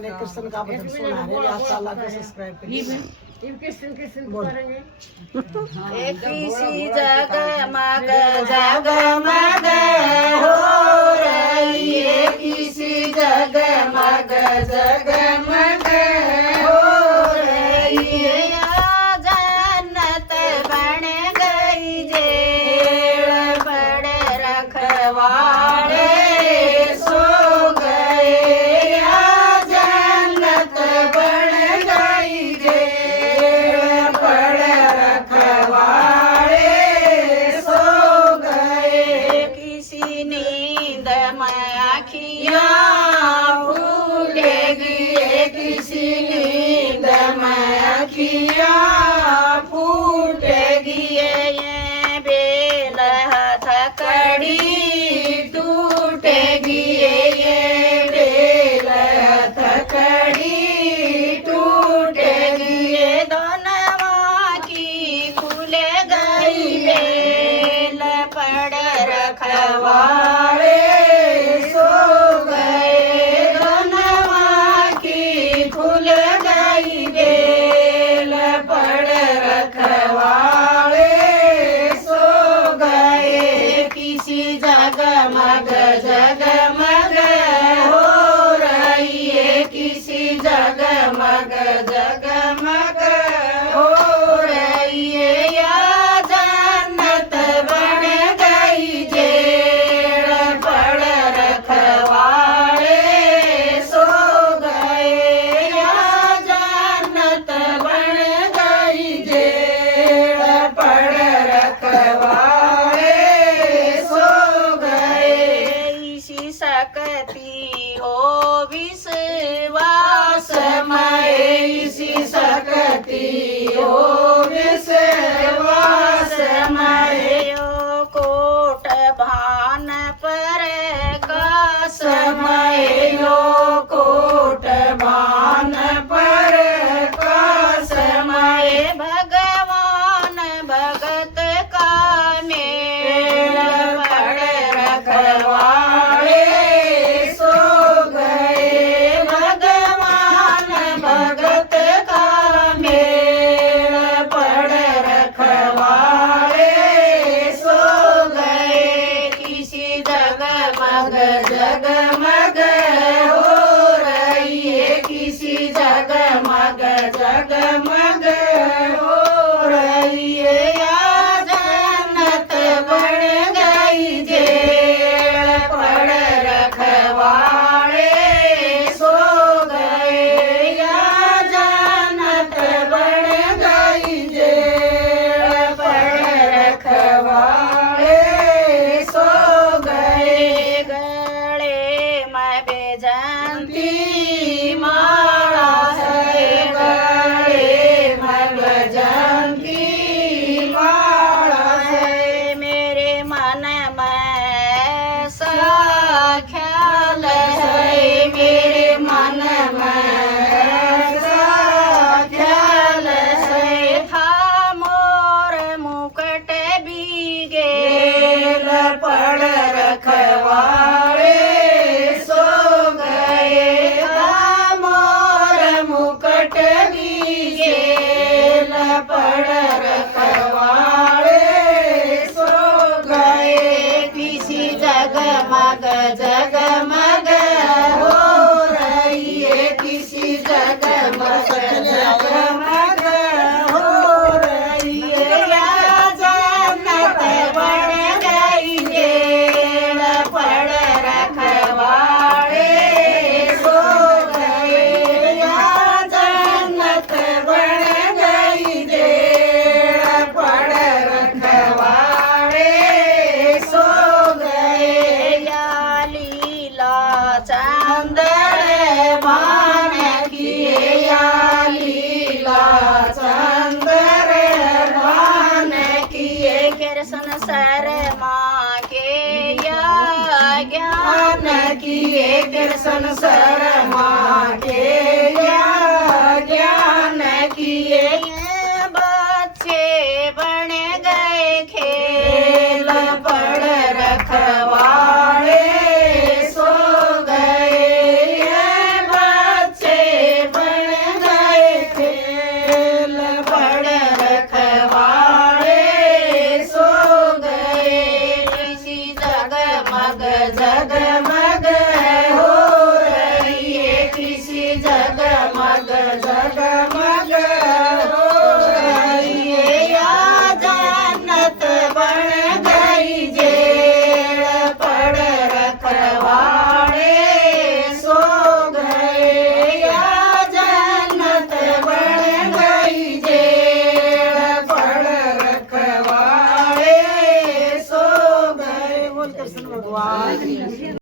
मैंने कृष्ण का भजन सुना है, आप साला को सब्सक्राइब करिए। किसी जगमग जगमग हो रही है, किसी जगमग जगमग हो रही है, जन्नत बन गई जेल बड़ रखवाड़े सो गए, जन्नत बन गई जेल बड़ रखवाड़े सो गए, किसी नींद में आँखियाँ फूटेगी, किसी नींद में आँखियाँ फूटेगी, ये बेल हथकड़ी टूटेगी, ये बेल हथकड़ी टूटेगी, ये दोनों की खुल गई बेल पड़ रखवाड़े सो गए, दोनों की खुल गई बेल पड़ रखवाड़े सो गए, किसी जगमग जगमग हो रही है, किसी जगमग जगमग हो रही है, या जन्नत बन गई जेल पड़ रखवाड़े सो गए, या जन्नत बन गई जेल पड़ रखवाड़े सो गए, इसी सकती हो विश्वास में, इसी सकती हो विश्वास में, यो कोट भान पर का समय, यो कोट भान पर का समय, भगवान भगत का मेल पड़ रखवाड़े सो गए, भगवान भगत का मेल पड़ रखवाड़े सो गए, किसी जगमग जगमग हो रही है, किसी जगमग जगमग हो रही है, या जन्नत बन गई जेल पड़ रखवाड़े सो गए, या जन्नत बन गई जेल पड़ रखवाड़े सो गए, गले में बेजंती माला है, गले में बेजंती माला है, मेरे मन में सा ख्याल है, मेरे मन में सा ख्याल है, था मोर मुकुट भी गेल पड़ रखवाड़े सो गए, था मोर मुकुट भी गेल पड़ रखवाड़े सो गए, किसी जगमग जगमग हो रही है, किसी जगमग जगमग हो रही है, या जन्नत बन गई जेल पड़ रखवाड़े सो गए, या जन्नत बन गई जेल पड़ रखवाड़े सो गए, या लीला चंद्र भान किए, या लीला चंद्र भान किए, कृष्ण शर्मा के या ज्ञान किए, कृष्ण शर्मा के या ज्ञान किए, ये बच्चे बन गए खेल पड़ रखवाड़े सो गए, ये बच्चे जगमग